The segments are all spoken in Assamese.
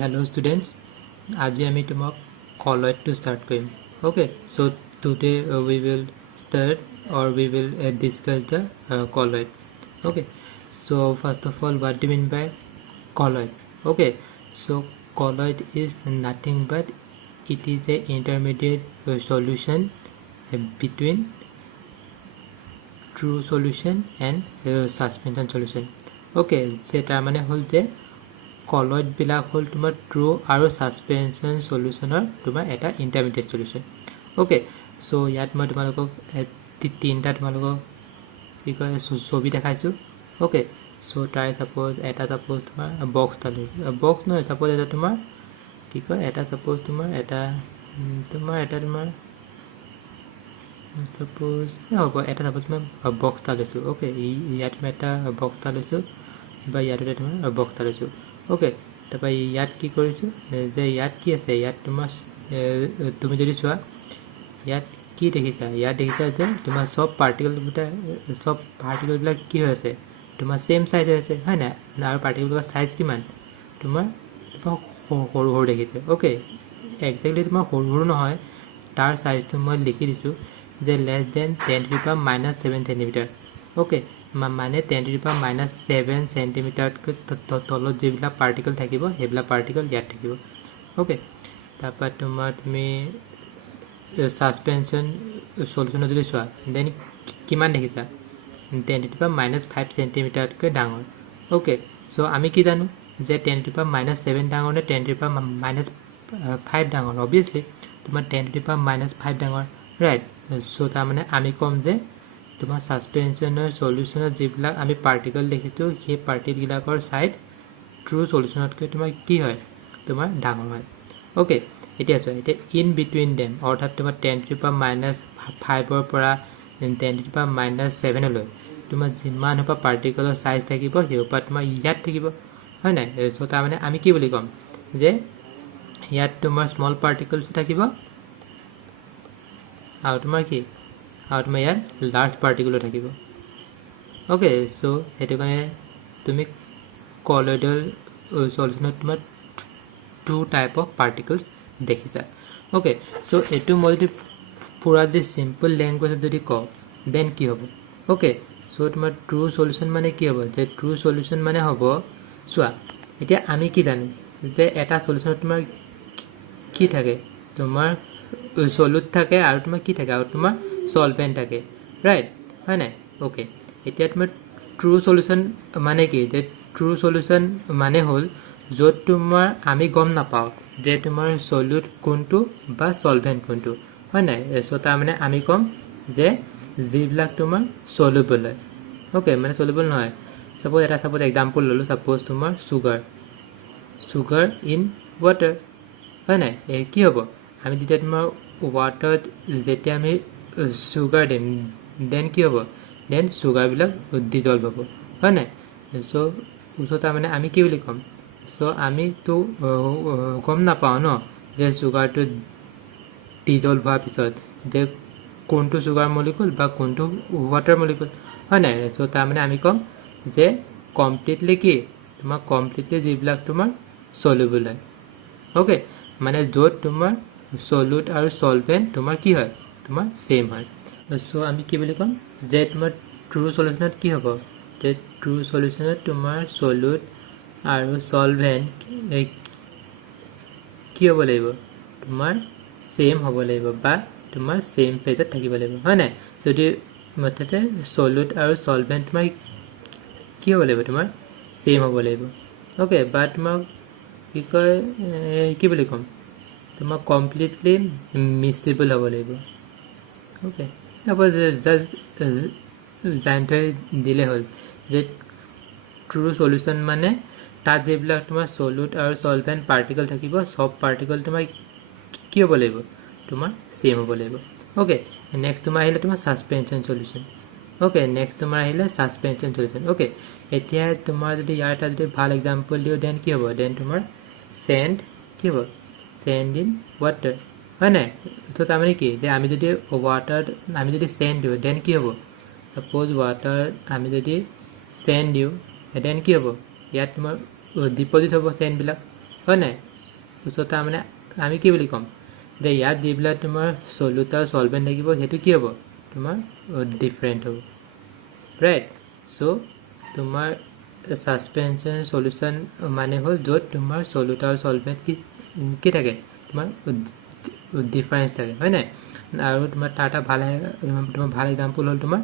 Hello students, আজি আমি তোমাক colloid to start কৰিম. Okay, so today we will start or we will discuss the colloid. Okay, so first of all, what do you mean by colloid? Okay, so colloid is nothing but it is a intermediate solution between true solution and suspension solution. Okay, যেটা মানে হল যে colloid বিলাক হল তোমাৰ ট্ৰু আৰু সাসপেনশন সলিউশনৰ তোমাৰ এটা ইন্টাৰমিডিয়েট সলিউশন ওকে সো ইয়াত মই তোমালোকক তিনটা তোমালোকক কি কয় ছবি দেখাইছো ওকে সো তাই সাপোজ এটা সাপোজ তোমাৰ বক্স তালে বক্স নহয় সাপোজ এটা তোমাৰ কি কয় এটা সাপোজ তোমাৰ এটা তোমাৰ সাপোজ হ'ব এটা সাপোজ মই বক্স তালৈছো ওকে ইয়াত মই এটা বক্স তালৈছো বা ইয়াত তোমাৰ বক্স তালৈছো ওকে তাৰপৰ ইয়াত কি কৰিছো যে ইয়াত কি আছে ইয়াত তোমাৰ তুমি যদি চোৱা ইয়াত কি দেখিছা ইয়াত দেখিছা যে তোমাৰ সব পাৰ্টিকল বিলাক কি হৈ আছে তোমাৰ সেম সাইজ হৈ আছে হয় না আৰু পাৰ্টিকল বিলাকৰ সাইজ কিমান তোমাৰ সৰু সৰু দেখিছে ওকে এক্স্যাক্টলি তোমাৰ সৰু নহয় তাৰ সাইজটো মই লিখি দিছো যে less than 10 to the power -7 centimetre okay মানে 10 to the power -7 সেন্টিমিটার তলত যেবিলাক পার্টিকল থাকিব হেবলা পার্টিকল ইয়াত থাকিব ওকে তারপর তুমি সাসপেনশন সলিউশন যদি চোৱা দেন কিমান দেখিছা 10 to the power -5 সেন্টিমিটাৰ কৈ ডাঙৰ ওকে সো আমি কি জানো যে 10 to the power -7 ডাঙৰ নে 10 to the power -5 ডাঙৰ অবভিয়াসলি তোমাৰ 10 to the power -5 ডাঙৰ ৰাইট সো তাৰ মানে আমি কম যে তোমাৰ সাসপেনশনৰ সলিউশনত যেবিলাক আমি পাৰ্টিকল দেখিছো সেই পাৰ্টিকল গিলাকৰ সাইড ট্ৰু সলিউশনতকৈ তোমাৰ কি হয় তোমাৰ ডাঙৰ হয় ওকে এতিয়া চোৱা এতিয়া ইন বিটুইন দেম অৰ্থাৎ তোমাৰ 10 to the power -5 ৰ পৰা 10 to the power -7 লৈ তোমাৰ যিমান হ'ব পাৰ্টিকলৰ সাইজ থাকিব সেই ওপৰত তোমাৰ ইয়াত থাকিব হয় নাই সো তাৰ মানে আমি কি বুলি কম যে ইয়াত তোমাৰ স্মল পাৰ্টিকলছ থাকিব আৰু তোমাৰ কি আৰু তোমাৰ ইয়াত লাৰ্জ পাৰ্টিকল থাকিব ওকে সো হেতু কাৰণে তুমি কলয়েডল সলিউশনত তোমাৰ টু টাইপ অফ পাৰ্টিকলছ দেখিছা ওকে সো এটো মই যদি পুৰা যে সিম্পল ল্যাঙ্গুৱেজ যদি কও দেন কি হ'ব ওকে সো তোমাৰ ট্ৰু সলিউশন মানে কি হ'ব যে ট্ৰু সলিউশন মানে হ'ব চোৱা এতিয়া আমি কি জানো যে এটা সলিউশনত তোমাৰ কি থাকে তোমাৰ সলিউট থাকে আৰু তোমাৰ কি থাকে আৰু তোমাৰ সলভেন্ট থাকে ৰাইট হয় নাই ওকে এতিয়া তোমাৰ ট্ৰু সলিউশন মানে কি যে ট্ৰু সলিউশন মানে হল যত তোমাৰ আমি গম নাপাও যে তোমাৰ সলিউট কোনটো বা সলভেন্ট কোনটো হয় নাই সো তাৰ মানে আমি কম যে যিবিলাক তোমাৰ সলিউবল হয় ওকে মানে সলিউবল নহয় সাপোজ এটা সাপোজ এক্সাম্পল ললো সাপোজ তোমাৰ সুগাৰ ইন ওয়াটাৰ হয় নাই কি হ'ব আমি যেতিয়া তোমাৰ ওয়াটাৰত যেতিয়া আমি সুগাৰ দিম দেন কি হ'ব দেন সুগাৰ বিলাক ডিজলভ হ'ব হয় নাই সো তাৰ মানে আমি কি বুলি কম সো আমি তো গম নাপাও ন যে সুগাৰটো ডিজলভ হোৱাৰ পিছত যে কোনটো সুগাৰ মলিকুল বা কোনটো ওয়াটাৰ মলিকুল হয় নাই সো তাৰ মানে আমি কম যে কমপ্লিটলি কি তোমাৰ কমপ্লিটলি যিবিলাক তোমাৰ সলিউবল হয় ওকে মানে যত তোমাৰ সলিউট আৰু সলভেন্ট তোমাৰ কি হয় তোমাৰ সেম হয় সো আমি কি বুলি কম যে তোমাৰ ট্ৰু সলিউশনত কি হ'ব যে ট্ৰু সলিউশনত তোমাৰ সলিউট আৰু সলভেন্ট কি হ'ব লাগিব তোমাৰ সেম হ'ব লাগিব বা তোমাৰ সেম ফেজত থাকিব লাগিব হয় নাই যদি মতে সলিউট আৰু সলভেন্ট তোমাৰ কি হ'ব লাগিব তোমাৰ সেম হ'ব লাগিব ওকে বা তোমাৰ কি কয় কি বুলি কম তোমাৰ কমপ্লিটলি মিক্সিবল হ'ব লাগিব ওকে তাৰপৰ জানতে দিলে হল যে ট্ৰু সলিউশন মানে তাত যেবিলাক তোমাৰ সলিউট আৰু সলভেন্ট পাৰ্টিকল থাকিব সব পাৰ্টিকল তোমাৰ কি হ'ব লাগিব তোমাৰ সেম হ'ব লাগিব ওকে নেক্সট তোমাৰ আহিলে তোমাৰ সাসপেনশন সলিউশন ওকে নেক্সট তোমাৰ আহিলে সাসপেনশন সলিউশন ওকে এতিয়া তোমাৰ যদি ইয়াৰ এটা যদি ভাল এক্সাম্পল দিও দেন কি হ'ব দেন তোমাৰ সেন্ড কি হ'ব সেন্ড ইন ওয়াটাৰ হয় নাই তো তাৰ মানে কি যে আমি যদি ওয়াটার আমি যদি সেন্ড দিও দেন কি হ'ব সাপোজ ওয়াটার আমি যদি সেন্ড দিও দেন কি হ'ব ইয়াত তোমাৰ ডিপোজিট হ'ব সেন্ড বিলাক হয় নাই সো তাৰমানে আমি কি বুলি ক'ম যে ইয়াত যিবিলাক তোমাৰ সলিউট আৰু সলভেণ্ট থাকিব সেইটো কি হ'ব তোমাৰ ডিফাৰেণ্ট হ'ব ৰাইট সো তোমাৰ সাসপেনশন সলিউশন মানে হ'ল য'ত তোমাৰ সলিউট আৰু সলভেণ্ট কি থাকে তোমাৰ ডিফাৰেন্স থাকে হয় নাই আৰু তোমাৰ এটা ভাল এক্সাম্পল হ'ল তোমাৰ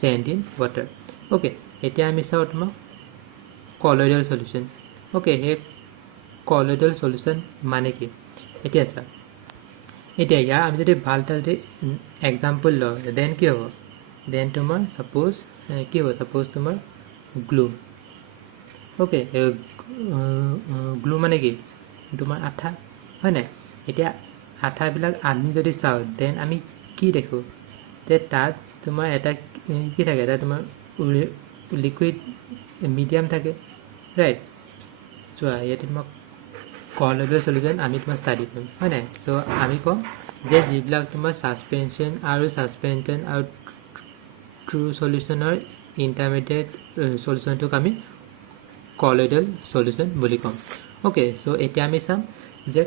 চেণ্ট ইন ৱাটাৰ ওকে এতিয়া আমি চাওঁ তোমাৰ কলয়েডাল সলিউশন ওকে সেই কলয়েডাল সলিউশন মানে কি এতিয়া চা এতিয়া ইয়াৰ আমি যদি ভালটা যদি এক্সাম্পল লওঁ দেন কি হ'ব দেন তোমাৰ সাপোজ কি হ'ব সাপোজ তোমাৰ গ্লু ওকে গ্লু মানে কি তোমাৰ আঠা হয় নাই এতিয়া আঠাবিলাক আমি যদি চাওঁ দেন আমি কি দেখোঁ যে তাত তোমাৰ এটা কি থাকে এটা তোমাৰ লিকুইড মিডিয়াম থাকে ৰাইট চোৱা ইয়াতে তোমাক কলয়েডাল সলিউশন আমি তোমাৰ ষ্টাডি কৰিম হয় নাই চ' আমি ক'ম যে যিবিলাক তোমাৰ সাসপেনশন আৰু ট্ৰু সলিউশনৰ ইণ্টাৰমিডিয়েট সলিউশনটোক আমি কলয়েডাল সলিউশন বুলি ক'ম ওকে চ' এতিয়া আমি চাম যে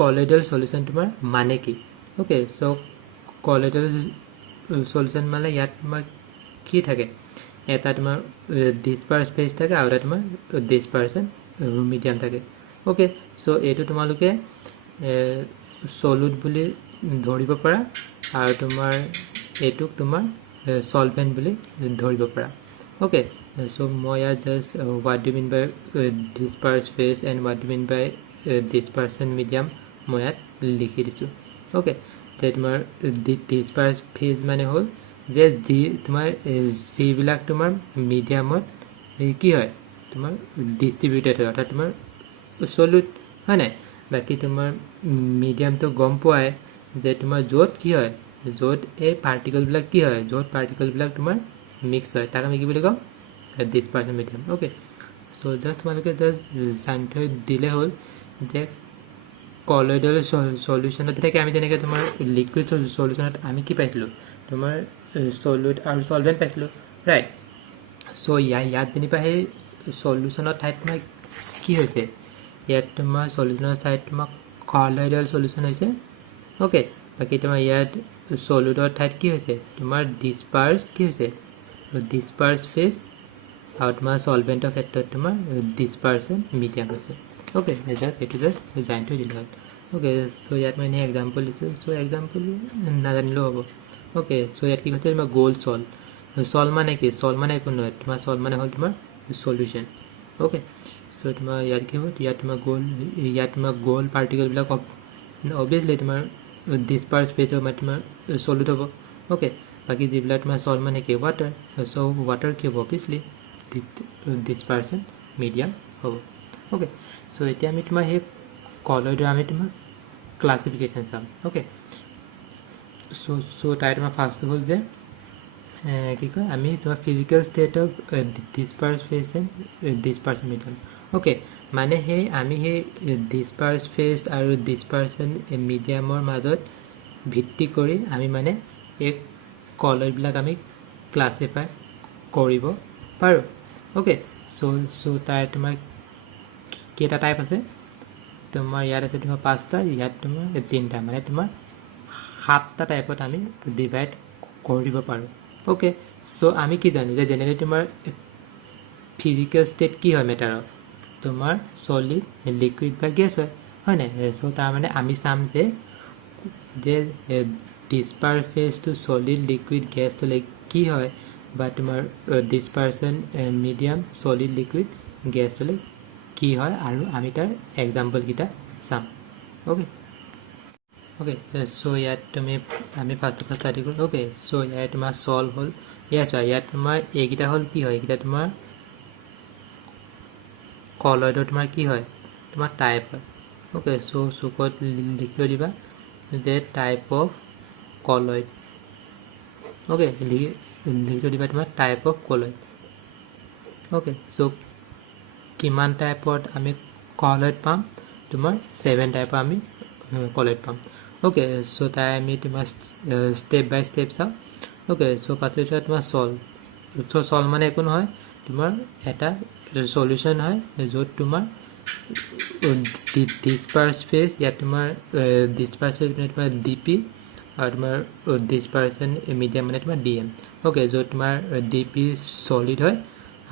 কলয়েডাল সলিউশন তোমাৰ মানে কি ওকে চ' কলয়েডাল সলিউশন মানে ইয়াত তোমাৰ কি থাকে এটা তোমাৰ ডিসপাৰ্স ফেজ থাকে আৰু এটা তোমাৰ ডিসপাৰশন মিডিয়াম থাকে ওকে চ' এইটো তোমালোকে সলিউট বুলি ধৰিব পাৰা আৰু তোমাৰ এইটোক তোমাৰ সলভেন্ট বুলি ধৰিব পাৰা ওকে চ' মই ইয়াত just what do mean by disperse phase and what do mean by dispersion medium মই ইয়াত লিখি দিছোঁ ওকে যে তোমাৰ ডিসপাৰ্স ফেজ মানে হ'ল যে যি তোমাৰ যিবিলাক তোমাৰ মিডিয়ামত কি হয় তোমাৰ ডিস্ট্ৰিবিউটেড হয় অৰ্থাৎ তোমাৰ সলিউট হয় নাই বাকী তোমাৰ মিডিয়ামটো গম পোৱাই যে তোমাৰ য'ত কি হয় য'ত এই পাৰ্টিকলবিলাক কি হয় য'ত পাৰ্টিকলবিলাক তোমাৰ মিক্স হয় তাক আমি কি বুলি ক'ম ডিসপারশন মিডিয়াম ওকে চ' জাষ্ট তোমালোকে জাষ্ট জানি থৈ দিলে হ'ল যে কলয়েডাল সলিউশনত থাকে আমি যেনেকৈ তোমাৰ লিকুইড সলিউশনত আমি কি পাইছিলোঁ তোমাৰ সলিউট আৰু সলভেন্ট পাইছিলোঁ ৰাইট চ' ইয়াত যেনিবা সেই সলিউশনৰ ঠাইত তোমাৰ কি হৈছে ইয়াত তোমাৰ সলিউশনৰ ঠাইত তোমাৰ কলয়েডাল সলিউশন হৈছে ওকে বাকী তোমাৰ ইয়াত সলিউটৰ ঠাইত কি হৈছে তোমাৰ ডিসপাৰ্স কি হৈছে ডিসপাৰ্স ফেজ আৰু তোমাৰ সলভেন্টৰ ক্ষেত্ৰত তোমাৰ ডিসপারশন মিডিয়াম হৈছে ওকে জাষ্ট এইটো জাষ্ট জানি থৈ দিলে হ'ল ওকে চ' ইয়াত মই এনেই এক্সাম্পল দিছোঁ চ' এক্সাম্পল নাজানিলেও হ'ব ওকে চ' ইয়াত কি কৈছে তোমাৰ গোল সল মানে কি সল মানে একো নহয় তোমাৰ সল মানে হ'ল তোমাৰ সলিউশন ওকে চ' তোমাৰ ইয়াত কি হ'ব ইয়াত তোমাৰ গোল পাৰ্টিকলবিলাক অবভিয়াছলি তোমাৰ ডিসপাৰ্স ফেজ হ'ব মানে তোমাৰ সলিউট হ'ব ওকে বাকী যিবিলাক তোমাৰ সল মানে কি ৱাটাৰ চ' ৱাটাৰ কি হ'ব অবভিয়াছলি ডিসপাৰশন মিডিয়াম হ'ব ওকে চ' এতিয়া আমি তোমাৰ সেই কলয়েডৰ আমি তোমাৰ ক্লাছিফিকেশ্যন চাম ওকে চ' তাই তোমাৰ ফাৰ্ষ্ট হ'ল যে কি কয় আমি তোমাৰ physical state of disperse phase and dispersion medium okay মানে আমি সেই ডিসপাৰ্স ফেজ আৰু ডিসপাৰশন মিডিয়ামৰ মাজত ভিত্তি কৰি আমি মানে এই কলয়েডবিলাক আমি ক্লাছিফাই কৰিব পাৰোঁ ওকে চ' তাই তোমাৰ কেইটা টাইপ আছে তোমাৰ ইয়াত আছে তোমাৰ 5টা ইয়াত তোমাৰ 3টা মানে তোমাৰ 7টা টাইপত আমি ডিভাইড কৰিব পাৰোঁ ওকে চ' আমি কি জানো যে জেনেৰেলি তোমাৰ ফিজিকেল ষ্টেট কি হয় মেটাৰৰ তোমাৰ সলিড লিকুইড বা গেছ হয় নাই চ' তাৰমানে আমি চাম যে disperse phase to solid liquid gas হ'লে কি হয় বা তোমাৰ dispersion medium solid liquid gas হ'লে কি হয় আৰু আমি তাৰ এক্সাম্পলকেইটা চাম ওকে ওকে চ' ইয়াত আমি ফাৰ্ষ্ট ষ্টাডি কৰোঁ ওকে চ' ইয়াত তোমাৰ সল হ'ল ইয়াত চোৱা ইয়াত তোমাৰ এইকেইটা হ'ল কি হয় এইকেইটা তোমাৰ কলয়েডৰ তোমাৰ কি হয় তোমাৰ টাইপ হয় ওকে চ' চুকত লিখি দিবা যে টাইপ অফ কলয়েড ওকে লিখি দিবা তোমাৰ টাইপ অফ কলয়েড ওকে চ' কিমান টাইপত আমি কলয়েড পাম তোমাৰ 7 টাইপৰ আমি কলয়েড পাম ওকে চ' তাই আমি তোমাৰ ষ্টেপ বাই ষ্টেপ চাওঁ ওকে চ' পাছত তোমাৰ সল মানে একো নহয় তোমাৰ এটা সলিউশন হয় য'ত তোমাৰ ডিছপাৰ্চ ফেজ ইয়াত তোমাৰ ডিছপাৰ্চ ফেজ মানে তোমাৰ DP আৰু তোমাৰ ডিছপাৰ্চন মিডিয়াম মানে তোমাৰ DM অ'কে য'ত তোমাৰ DP চলিড হয়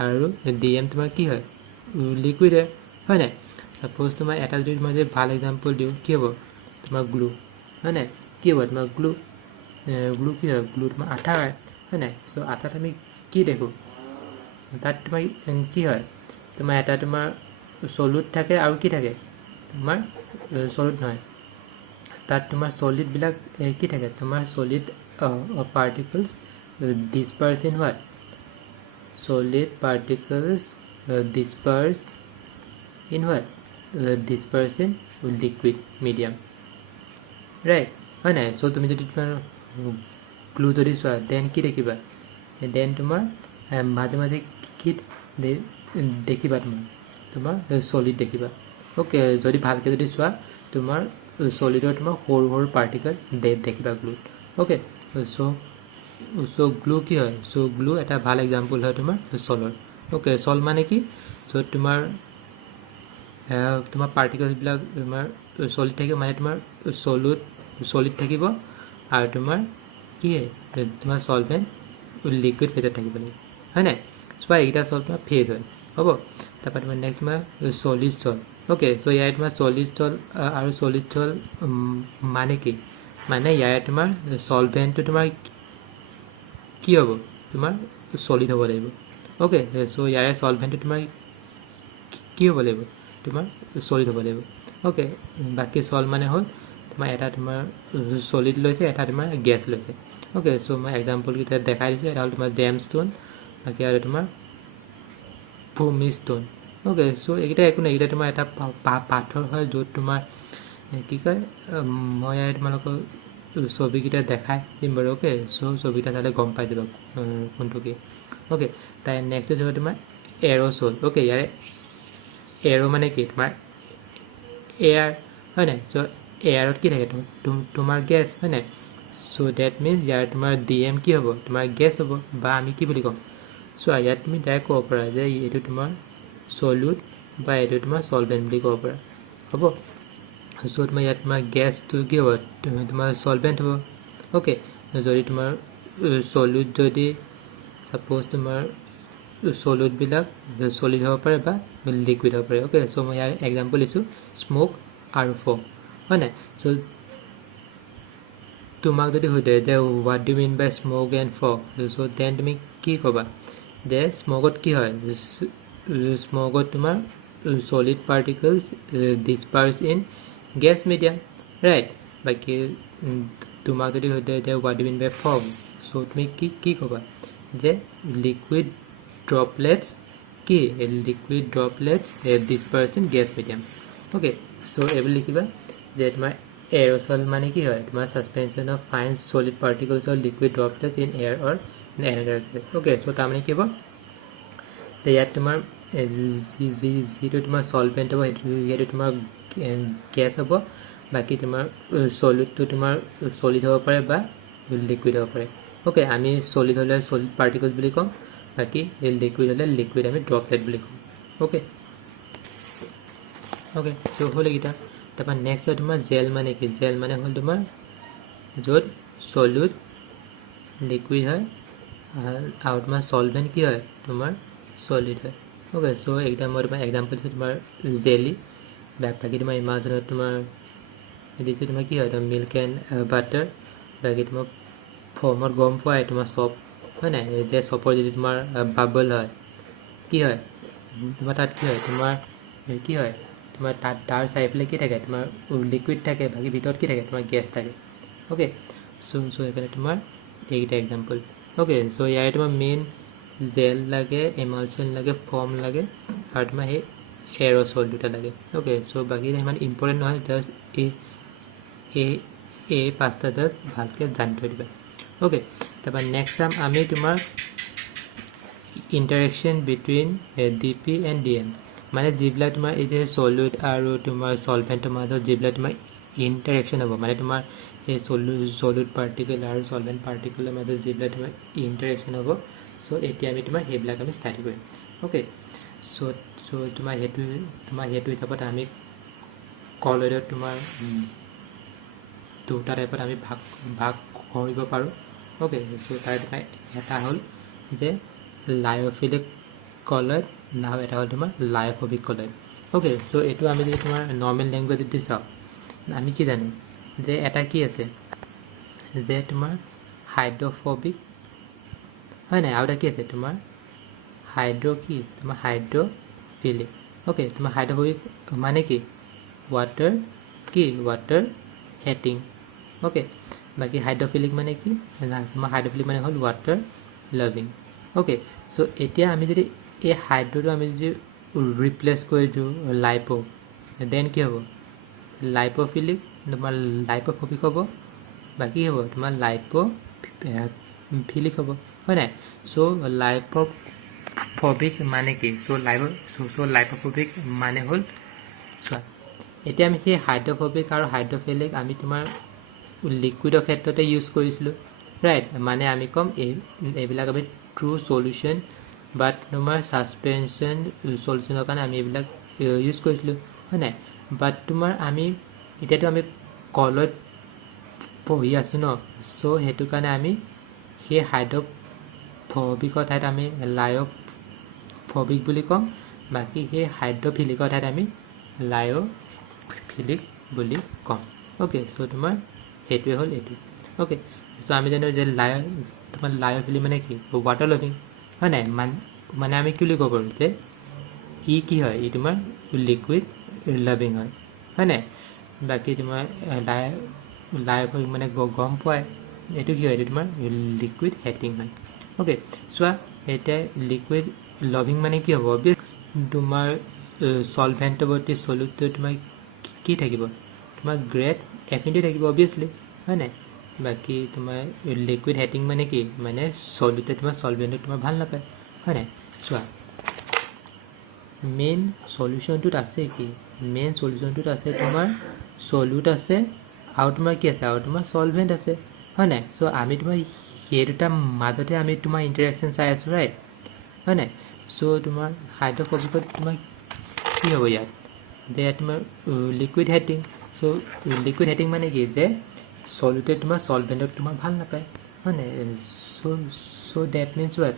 আৰু DM তোমাৰ কি হয় লিকুইড হয় নাই সাপোজ তোমাৰ এটা যদি মই যে ভাল এক্সাম্পল দিওঁ কি হ'ব তোমাৰ গ্লু হয় নাই কি হ'ব তোমাৰ গ্লু কি হয় গ্লু তোমাৰ আঠা হয় নাই চ' আঠাত আমি কি দেখোঁ তাত তোমাৰ কি হয় তোমাৰ এটা তোমাৰ সলিড থাকে আৰু কি থাকে তোমাৰ সলিড নহয় তাত তোমাৰ সলিডবিলাক কি থাকে তোমাৰ solid particles disperse in what solid particles disperse in what disperse in liquid medium right হয় নাই so তুমি যদি তোমাৰ গ্লু যদি চোৱা দেন কি দেখিবা দেন তোমাৰ মাজে মাজে কি দেখিবা তোমাৰ সলিড দেখিবা ওকে যদি ভালকৈ যদি চোৱা তোমাৰ সলিডৰ তোমাৰ সৰু সৰু পাৰ্টিকল দেখিবা গ্লুত ওকে চ' গ্লু কি হয় চ' গ্লু এটা ভাল এক্সাম্পল হয় তোমাৰ চলৰ ওকে চল মানে কি য'ত তোমাৰ পাৰ্টিকলছবিলাক তোমাৰ চলিড থাকিব মানে তোমাৰ চলিড থাকিব আৰু তোমাৰ কি তোমাৰ সলভেণ্ট লিকুইড ফেজত থাকিব লাগিব হয় নাই চোৱা এইকেইটা চল তোমাৰ ফেজ হয় হ'ব তাৰপৰা তোমাৰ নেক্সট তোমাৰ চলিড চল ওকে চ' ইয়াৰ তোমাৰ চলিড চল আৰু চলিড চল মানে কি মানে ইয়াৰ তোমাৰ সলভেণ্টটো তোমাৰ কি হ'ব তোমাৰ সলিড হ'ব লাগিব ওকে চ' ইয়াৰে সলভেণ্টটো তোমাৰ কি হ'ব লাগিব তোমাৰ সলিড হ'ব লাগিব ওকে বাকী চল মানে হ'ল তোমাৰ এটা তোমাৰ সলিড লৈছে এটা তোমাৰ গেছ লৈছে ওকে চ' মই এক্সাম্পলকেইটা দেখাই দিছোঁ এটা হ'ল তোমাৰ জেম ষ্টোন বাকী আৰু তোমাৰ ভূমি ষ্টোন ওকে চ' এইকেইটা একো নাই এইকেইটা তোমাৰ এটা পাথৰ হয় য'ত তোমাৰ কি কয় মই তোমালোকৰ ছবিকেইটা দেখাই দিম বাৰু ওকে চ' ছবিকেইটা চালে গম পাই যাব কোনটো কি ওকে তাই নেক্সট হৈছে তোমাৰ এৰ'চল ওকে ইয়াৰে এৰ' মানে কি তোমাৰ এয়াৰ হয় নাই চ' এয়াৰত কি থাকে তোমাৰ গেছ হয় নাই চ' ডেট মিনছ ইয়াৰ তোমাৰ DM কি হ'ব তোমাৰ গেছ হ'ব বা আমি কি বুলি ক'ম চ' ইয়াত তুমি ডাইৰেক্ট ক'ব পাৰা যে এইটো তোমাৰ সলিড বা এইটো তোমাৰ সলভেণ্ট বুলি ক'ব পাৰা হ'ব চ' তোমাৰ ইয়াত তোমাৰ গেছটো কি হ'ব তোমাৰ সলভেণ্ট হ'ব ওকে যদি তোমাৰ সলিড যদি সাপোজ তোমাৰ সলিডবিলাক সলিড হ'ব পাৰে বা লিকুইড হ'ব পাৰে ওকে চ' মই ইয়াৰ এক্সাম্পল দিছোঁ স্ম'ক আৰু ফগ হয় নাই চ' তোমাক যদি সোধে যে what do mean by smoke and fog so' then তুমি কি ক'বা যে স্ম'কত কি হয় স্ম'কত তোমাৰ solid particles disperse in gas medium right বাকী তোমাক যদি সোধে যে what do mean by fog so' তুমি কি ক'বা যে লিকুইড ড্ৰপলেটছ কি liquid droplets disperse in gas medium okay so' এইবোৰ লিখিবা যে তোমাৰ এৰ'চল মানে কি হয় তোমাৰ suspension of fine solid particles or liquid droplets in air or in another gas okay so' তাৰমানে কি হ'ব যে ইয়াত তোমাৰ যিটো তোমাৰ সলভেণ্ট হ'ব সেইটো তোমাৰ গেছ হ'ব বাকী তোমাৰ সলিডটো তোমাৰ সলিড হ'ব পাৰে বা লিকুইড হ'ব পাৰে ওকে আমি সলিড হ'লে সলিড পাৰ্টিকলছ বুলি ক'ম বাকী লিকুইড হ'লে লিকুইড আমি ড্ৰপলেট বুলি ক'ম ওকে ওকে চ' হ'ল এইকেইটা তাৰপৰা নেক্সট হয় তোমাৰ জেল মানে কি জেল মানে হ'ল তোমাৰ য'ত সলিড লিকুইড হয় আৰু তোমাৰ সলভেণ্ট কি হয় তোমাৰ সলিড হয় ওকে চ' একদম মই তোমাৰ এক্সাম্পল দিছোঁ তোমাৰ জেলি বাকী তোমাৰ ইমাজনত তোমাৰ দিছোঁ তোমাৰ কি হয় তোমাৰ মিল্ক এণ্ড বাটাৰ বাকী তোমাৰ ফৰ্মত গম পোৱাই তোমাৰ চপ হয় নাই যে চপৰ যদি তোমাৰ বাবল হয় কি হয় তোমাৰ তাত কি হয় তোমাৰ কি হয় তোমাৰ তাত তাৰ চাৰিফালে কি থাকে তোমাৰ লিকুইড থাকে বাকী ভিতৰত কি থাকে তোমাৰ গেছ থাকে ওকে চ' সেইকাৰণে তোমাৰ এইকেইটা এক্সাম্পল ওকে চ' ইয়াৰে তোমাৰ মেইন জেল লাগে এমালচন লাগে ফৰ্ম লাগে আৰু তোমাৰ সেই এৰ'চল দুটা লাগে ওকে চ' বাকী ইমান ইম্পৰ্টেণ্ট নহয় জাষ্ট এই পাঁচটা জাষ্ট ভালকৈ জানি থৈ দিবা ওকে তাৰপৰা নেক্সট চাম আমি তোমাৰ interaction between DP and DM মানে যিবিলাক তোমাৰ এই যে সলিড আৰু তোমাৰ সলভেণ্টৰ মাজত যিবিলাক তোমাৰ ইণ্টাৰেকশ্যন হ'ব মানে তোমাৰ এই সলিড পাৰ্টিকল আৰু সলভেণ্ট পাৰ্টিকলৰ মাজত যিবিলাক তোমাৰ ইণ্টাৰেকশ্যন হ'ব চ' এতিয়া আমি তোমাৰ সেইবিলাক আমি ষ্টাডি কৰিম ওকে চ' সো তোমাৰ সেইটো হিচাপত আমি কলয়েডত তোমাৰ দুটা টাইপত আমি ভাগ কৰিব পাৰোঁ ওকে সো তাৰ এটা হ'ল যে লায়োফিলিক কলয়েড নাও এটা হ'ল তোমাৰ লায়োফোবিক কলয়েড ওকে সো এইটো আমি যদি তোমাৰ নৰ্মেল ল্যাঙ্গুৱেজত দি চাওঁ আমি কি জানো যে এটা কি আছে যে তোমাৰ হাইড্ৰোফোবিক হয় নাই আৰু এটা কি আছে তোমাৰ হাইড্ৰোফিলিক ওকে তোমাৰ হাইড্ৰোফোবিক মানে কি water hating ওকে বাকি হাইড্ৰোফিলিক মানে কি তোমাৰ হাইড্ৰোফিলিক মানে হ'ল water loving ওকে সো এতিয়া আমি যদি এই হাইড্ৰোটো আমি যদি ৰিপ্লেস কৰি দিওঁ লাইপো দেন কি হ'ব লাইপোফিলিক তোমাৰ লাইপোফোবিক হ'ব বাকি হ'ব তোমাৰ লাইপোফিলিক হ'ব হয় নাই সো লাইপোফোবিক মানে কি সো লাইপোফোবিক মানে হ'ল চোৱা এতিয়া আমি সেই হাইড্ৰোফোবিক আৰু হাইড্ৰোফিলিক আমি তোমাৰ লিকুইডৰ ক্ষেত্ৰতে ইউজ কৰিছিলোঁ ৰাইট মানে আমি কম এইবিলাক আমি ট্ৰু সলিউশন বাট তোমাৰ সাসপেনশন সলিউশনৰ কাৰণে আমি এইবিলাক ইউজ কৰিছিলোঁ হয় নাই বাট তোমাৰ আমি এতিয়াতো আমি কলয়েড পঢ়ি আছোঁ ন সো সেইটো কাৰণে আমি সেই হাইড্ৰোফোবিকৰ ঠাইত আমি লায়োফোবিক বুলি ক'ম বাকি সেই হাইড্ৰোফিলিকৰ ঠাইত আমি লায়োফিলিক বুলি ক'ম ওকে সো তোমাৰ সেইটোৱে হ'ল এইটো ওকে সো আমি জানো যে তোমাৰ লায়োফিলিক মানে কি water loving হয় নাই মানে আমি কি বুলি ক'ব পাৰোঁ যে ই কি হয় ই তোমাৰ লিকুইড লাভিং হয় নাই বাকি তোমাৰ লায়োফিলিক মানে গম পোৱাই এইটো কি হয় এইটো তোমাৰ লিকুইড হেটিং হয় ওকে চোৱা এতিয়া লিকুইড লাভিং মানে কি হ'ব তোমাৰ সলভেন্টৰ প্ৰতি সলিউটটো তোমাৰ কি থাকিব তোমাৰ গ্ৰেড এফিনিটি থাকিব অবভিয়াছলি হয় নাই বাকি তোমাৰ লিকুইড হেটিং মানে কি মানে সলিউটে তোমাৰ সলভেন্টে তোমাৰ ভাল নাপায় হয় নাই চোৱা মেইন সলিউশনটোত আছে কি মেইন সলিউশনটোত আছে তোমাৰ সলিউট আছে আৰু তোমাৰ কি আছে আৰু তোমাৰ সলভেন্ট আছে হয় নাই সো আমি তোমাৰ সেই দুটা মাজতে আমি তোমাৰ ইন্টাৰেকশন চাই আছো ৰাইট হয় নাই সো তোমাৰ হাইড্ৰোফোবিকত তোমাৰ কি হ'ব ইয়াত যে তোমাৰ liquid hating so liquid hating মানে কি যে সলিউটে তোমাৰ সলভেন্টক তোমাৰ ভাল নাপায় হয় নাই so that means what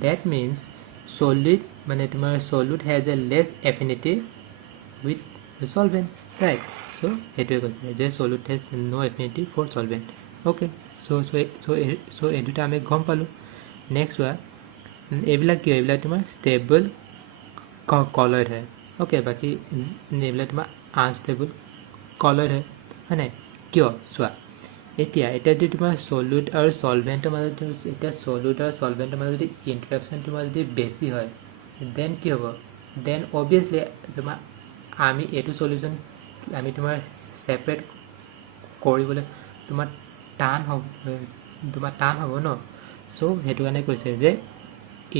that means solid মানে তোমাৰ solute has a less affinity with the solvent right so এইটোৱে কৈছে যে solute has no affinity for solvent okay so এইটো আমি গম পালো নেক্সট হোৱা এইবিলাক কি এইবিলাক তোমাৰ ষ্টেবল কলয়েড হয় ওকে বাকি এইবিলাক তোমাৰ আনষ্টেবল কলয়েড হয় নাই কিয় চোৱা এতিয়া যদি তোমাৰ সলিউট আৰু সলভেন্টৰ মাজত এতিয়া সলিউট আৰু সলভেন্টৰ মাজত যদি ইন্টাৰেকশন তোমাৰ যদি বেছি হয় দেন কি হ'ব দেন অবভিয়াছলি তোমাৰ আমি এইটো সলিউশন আমি তোমাৰ সেপাৰেট কৰিবলৈ তোমাৰ টান হ'ব ন সো সেইটো কাৰণে কৈছে যে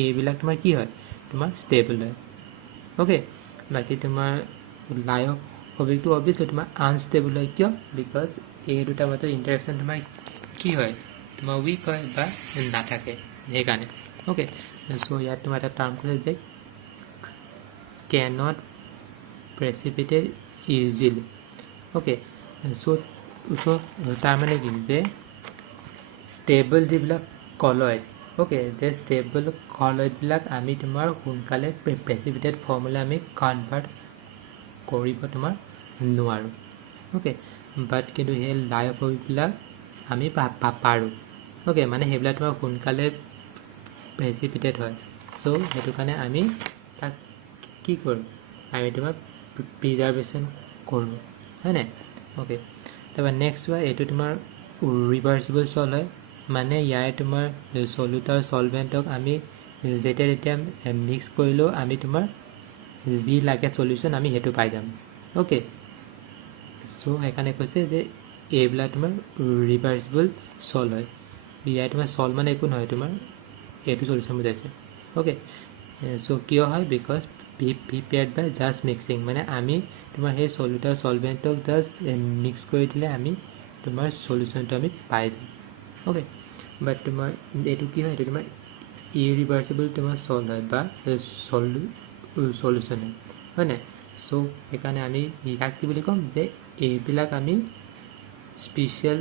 এইবিলাক তোমাৰ কি হয় তোমাৰ ষ্টেবল হয় ওকে বাকি তোমাৰ লায়োফোবিকটো অবভিয়াছলি তোমাৰ আনষ্টেবল হয় কিয় বিকজ এই দুটা মাজৰ ইন্টাৰেকশন তোমাৰ কি হয় তোমাৰ উইক হয় বা নাথাকে সেইকাৰণে ওকে সো ইয়াত তোমাৰ এটা টাৰ্ম কৈছে যে cannot precipitate easily okay so তাৰ মানে কি যে ষ্টেবল যিবিলাক কলয়েড ওকে যে ষ্টেবল কলয়েডবিলাক আমি তোমাৰ সোনকালে প্ৰেচিপিটেট ফৰ্মুলা আমি কনভাৰ্ট কৰিব তোমাৰ নোৱাৰোঁ ওকে বাট কিন্তু সেই লায়োফোবিকবিলাক আমি পাৰোঁ ওকে মানে সেইবিলাক তোমাৰ সোনকালে প্ৰেচিপিটেট হয় সো সেইটো কাৰণে আমি তাক কি কৰোঁ আমি তোমাৰ প্ৰিজাৰ্ভেশ্যন কৰোঁ হয় নাই ওকে তাৰপৰা নেক্সট হোৱা এইটো তোমাৰ ৰিভাৰ্চিবল সল হয় মানে ইয়াৰে তোমাৰ সলিউট আৰু সলভেন্টক আমি যেতিয়া মিক্স কৰিলেও আমি তোমাৰ যি লাগে সলিউশন আমি সেইটো পাই যাম ওকে সো সেইকাৰণে কৈছে যে এইবিলাক তোমাৰ ৰিভাৰ্চিবল সল হয় ইয়াৰ তোমাৰ সল মানে একো নহয় তোমাৰ এইটো সলিউশন বুজাইছে ওকে সো কিয় হয় because prepared by just mixing মানে আমি তোমাৰ সেই সলিউট আৰু সলভেন্টক জাষ্ট মিক্স কৰি দিলে আমি তোমাৰ সলিউশনটো আমি পাই যাম ওকে বাট তোমাৰ এইটো কি হয় এইটো তোমাৰ ইৰিভাৰ্চিবল তোমাৰ সল হয় বা সলিউশ্যন হয় নাই সো সেইকাৰণে আমি ইয়াক কি বুলি ক'ম যে এইবিলাক আমি স্পেচিয়েল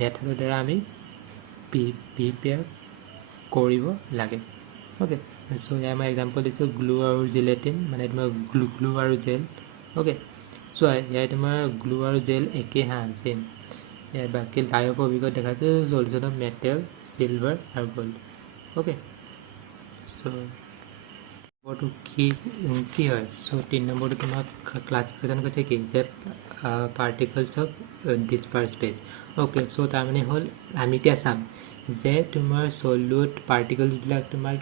মেথডৰ দ্বাৰা আমি প্ৰিপেয়াৰ কৰিব লাগে ওকে সো ইয়াৰ মই এক্সাম্পল দিছোঁ গ্লু আৰু জিলেটিন মানে তোমাৰ গ্লু আৰু জেল ওকে সো ইয়াৰ তোমাৰ গ্লু আৰু জেল একে হা সেম ইয়াৰ বাকী লাইভ অভিজ্ঞতা দেখাইছোঁ সলিউশ্যন অফ মেটেল সিলভাৰ আৰু গোল্ড ওকে সো নম্বৰটো কি হয় সো 3 নম্বৰটো তোমাক ক্লাছিফিকেশ্যন কৈছে কি যে particles of disperse space okay so তাৰমানে হ'ল আমি এতিয়া চাম যে তোমাৰ সলিউট পাৰ্টিকলছবিলাক তোমাৰ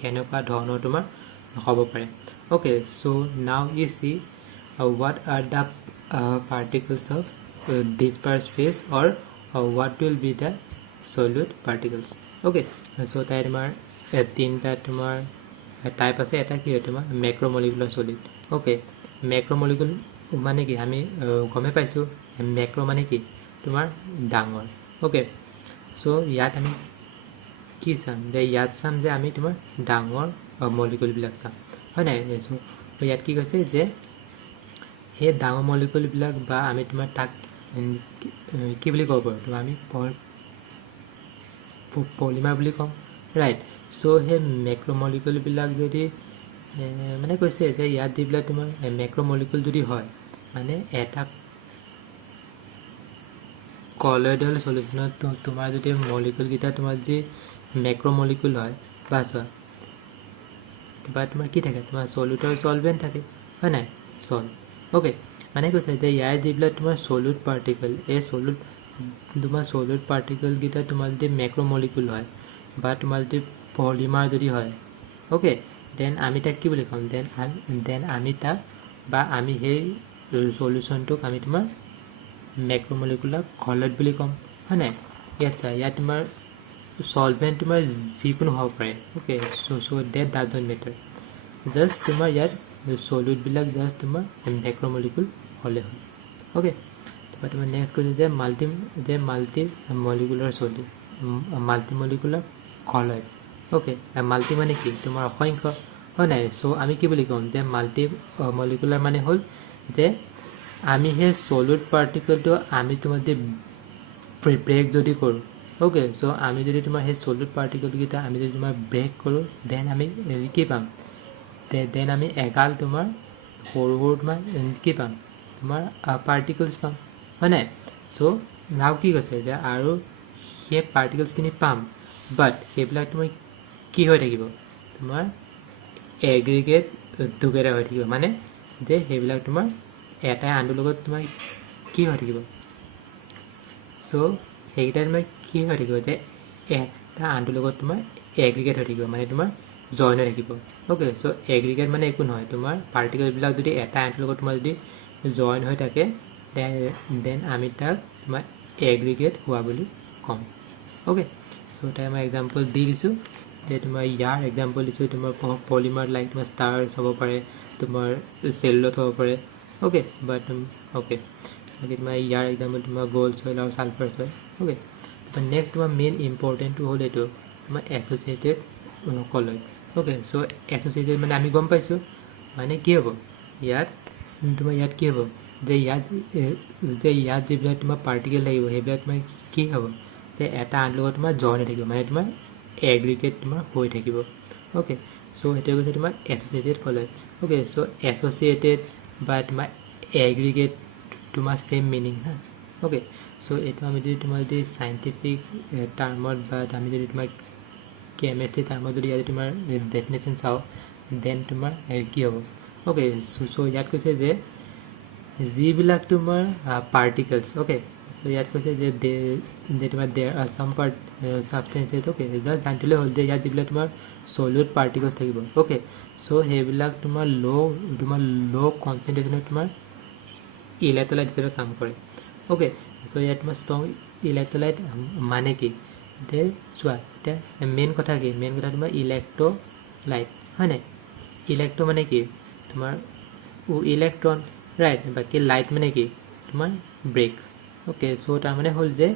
কেনেকুৱা ধৰণৰ তোমাৰ হ'ব পাৰে okay so now you see what are the particles of dispersed phase or what will be the solute particles okay so তাই তোমাৰ তিনটা তোমাৰ টাইপ আছে এটা কি হয় তোমাৰ ম্যাক্ৰোমলিকুলাৰ সলিড ওকে ম্যাক্ৰোমলিকুল মানে কি আমি গমে পাইছো ম্যাক্ৰো মানে কি তোমাৰ ডাঙৰ ওকে সো ইয়াত আমি কি চাম যে ইয়াত চাম যে আমি তোমাৰ ডাঙৰ মলিকুলবিলাক চাম হয় নাই সো ইয়াত কি কৈছে যে সেই ডাঙৰ মলিকুলবিলাক বা আমি তোমাৰ তাক কি বুলি ক'ব পাৰোঁ তো আমি পলিমাৰ বুলি কওঁ ৰাইট সো সেই ম্যাক্ৰোমলিকুলবিলাক যদি মানে কৈছে যে ইয়াত যিবিলাক তোমাৰ ম্যাক্ৰোমলিকুল যদি হয় মানে এটা কলয়েডল সলিউশ্যনত তোমাৰ যদি মলিকুলকেইটা তোমাৰ যদি ম্যাক্ৰোমলিকুল হয় বা চোৱা বা তোমাৰ কি থাকে তোমাৰ সলিউটৰ সলভেন্ট থাকে হয় নাই সল ওকে মানে কৈছে যে ইয়াৰ যিবিলাক তোমাৰ সলিউট পাৰ্টিকল এই সলিউট তোমাৰ সলিউট পাৰ্টিকলকেইটা তোমাৰ যদি ম্যাক্ৰোমলিকুল হয় বা তোমাৰ যদি পলিমাৰ যদি হয় ওকে দেন আমি তাক কি বুলি ক'ম দেন আমি তাক বা আমি সেই সলিউশ্যনটোক আমি তোমাৰ ম্যাক্ৰোমলিকুলাৰ কলয়েড বুলি ক'ম হয় নাই ইয়াত চা ইয়াত তোমাৰ সলভেন্ট তোমাৰ যিকোনো হ'ব পাৰে okay so that doesn't matter just তোমাৰ ইয়াত সলিউটবিলাক জাষ্ট তোমাৰ ম্যাক্ৰোমলিকুল হ'লে হ'ল ওকে তাৰপৰা তোমাৰ নেক্সট কৈছে যে multi molecular solid multi molecular colloid okay multi মানে কি তোমাৰ অসংখ্য হয় নাই সো আমি কি বুলি ক'ম যে মাল্টি মলিকুলাৰ মানে হ'ল যে আমি সেই সলিউট পাৰ্টিকলটো আমি তোমাৰ যদি ব্ৰেক যদি কৰোঁ ওকে সো আমি যদি তোমাৰ সেই সলিউট পাৰ্টিকলকেইটা আমি যদি তোমাৰ ব্ৰেক কৰোঁ দেন আমি কি পাম দেন আমি এগাল তোমাৰ সৰু সৰু তোমাৰ কি পাম তোমাৰ পাৰ্টিকলছ পাম হয় নাই সো নাও কি কৈছে যে আৰু সেই পাৰ্টিকলছখিনি পাম বাট সেইবিলাক তোমাৰ কি হৈ থাকিব তোমাৰ এগ্ৰিগেট টুগেডাৰ হৈ থাকিব মানে যে সেইবিলাক তোমাৰ এটাই আনটোৰ লগত তোমাৰ কি হৈ থাকিব সো সেইকেইটা তোমাৰ কি হৈ থাকিব যে এটা আনটোৰ লগত তোমাৰ এগ্ৰিগেট হৈ থাকিব মানে তোমাৰ জইন হৈ থাকিব ওকে সো এগ্ৰিগেট মানে একো নহয় তোমাৰ পাৰ্টিকলবিলাক যদি এটা আনটোৰ লগত তোমাৰ যদি জইন হৈ থাকে দেন আমি তাক তোমাৰ এগ্ৰিগেট হোৱা বুলি ক'ম ওকে সো তাই মই এক্সাম্পল দি দিছোঁ যে তোমাৰ ইয়াৰ এক্সাম্পল দিছোঁ তোমাৰ পলিমাৰ লাইক তোমাৰ ষ্টাৰ্ছ হ'ব পাৰে তোমাৰ চেলুলোজ হ'ব পাৰে ওকে বাট ওকে বাকী তোমাৰ ইয়াৰ এক্সাম্পল তোমাৰ গ'ল্ড চইল আৰু ছালফাৰ চইল ওকে তাৰপৰা নেক্সট তোমাৰ মেইন ইম্পৰ্টেণ্টটো হ'ল এইটো তোমাৰ associated colloid okay so associated মানে আমি গম পাইছোঁ মানে কি হ'ব ইয়াত তোমাৰ ইয়াত কি হ'ব যে ইয়াত যিবিলাক তোমাৰ পাৰ্টিকেল থাকিব সেইবিলাক তোমাৰ কি হ'ব যে এটা আন লগত তোমাৰ জইন হৈ থাকিব মানে তোমাৰ এগ্ৰিগেট তোমাৰ হৈ থাকিব ওকে সো সেইটোৱে কৈছে তোমাৰ associated colloid okay so associated বা তোমাৰ এগ্ৰিগেট তোমাৰ সেম মিনিং হা ওকে সো এইটো আমি যদি তোমাৰ যদি সাইণ্টিফিক টাৰ্মত বা আমি যদি তোমাৰ কেমেষ্ট্ৰি টাৰ্মত যদি ইয়াত তোমাৰ ডেফিনেশ্যন চাওঁ দেন তোমাৰ কি হ'ব ওকে সো ইয়াত কৈছে যে যিবিলাক তোমাৰ পাৰ্টিকলছ ওকে সো ইয়াত কৈছে যে তোমাৰ there are some substances okay just জানিলে হ'ল যে ইয়াত যিবিলাক তোমাৰ সলিউট পাৰ্টিকলছ থাকিব ওকে সো সেইবিলাক তোমাৰ ল' কনচেন্ট্ৰেশ্যনত তোমাৰ ইলেক্ট্ৰলাইট হিচাপে কাম কৰে ওকে সো ইয়াত তোমাৰ ষ্ট্ৰং ইলেক্ট্ৰলাইট মানে কি যে চোৱা এতিয়া মেইন কথা কি মেইন কথা তোমাৰ ইলেক্ট্ৰলাইট হয় নাই ইলেক্ট্ৰ মানে কি তোমাৰ ইলেক্ট্ৰন ৰাইট বাকী লাইট মানে কি তোমাৰ ব্ৰেক ওকে সো তাৰমানে হ'ল যে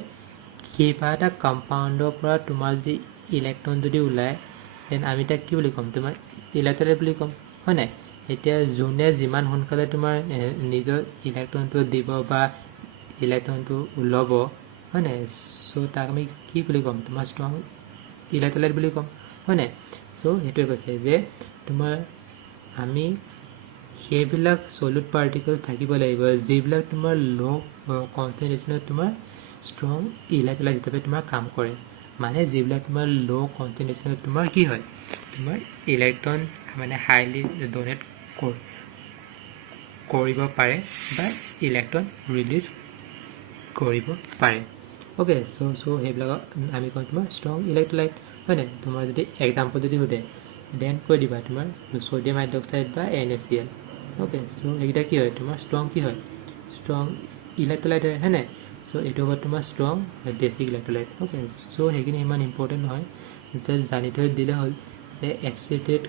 কিবা এটা কম্পাউণ্ডৰ পৰা তোমাৰ যদি ইলেক্ট্ৰন যদি ওলায় দেন আমি তাক কি বুলি ক'ম তোমাৰ ইলেক্ট্ৰলাইট বুলি ক'ম হয় নাই এতিয়া যোনে যিমান সোনকালে তোমাৰ নিজৰ ইলেক্ট্ৰনটো দিব বা ইলেক্ট্ৰনটো ল'ব হয় নাই সো তাক আমি কি বুলি ক'ম তোমাৰ ষ্ট্ৰং ইলেক্ট্ৰলাইট বুলি ক'ম হয় নাই সো হেতুৱে কৈছে যে তোমাৰ আমি সেইবিলাক সলিড পাৰ্টিকলছ থাকিব লাগিব যিবিলাক তোমাৰ লো কনচেন্ট্ৰেচনত তোমাৰ ষ্ট্ৰং ইলেক্ট্ৰলাইট হিচাপে তোমাৰ কাম কৰে মানে যিবিলাক তোমাৰ লো কনচেন্ট্ৰেচনত তোমাৰ কি হয় তোমাৰ ইলেক্ট্ৰন মানে হাইলি ডোনেট কৰিব পাৰে বা ইলেক্ট্ৰন ৰিলিজ কৰিব পাৰে ওকে সো সেইবিলাক আমি কম তোমাৰ ষ্ট্ৰং ইলেক্ট্ৰলাইট হয় নাই তোমাৰ যদি এক্সাম্পল যদি সোধে দেন কৈ দিবা তোমাৰ সোডিয়াম হাইড্ৰক্সাইড বা NaCl ওকে সো এইটা কি হয় তোমাৰ ষ্ট্ৰং কি হয় ষ্ট্ৰং ইলেক্ট্ৰলাইট হয় নাই সো এইটো হ'ব তোমাৰ strong basic electrolyte okay so সেইখিনি ইমান ইম্পৰ্টেণ্ট নহয় জাস্ট জানি থৈ দিলে হ'ল যে এছ'চিয়েটেড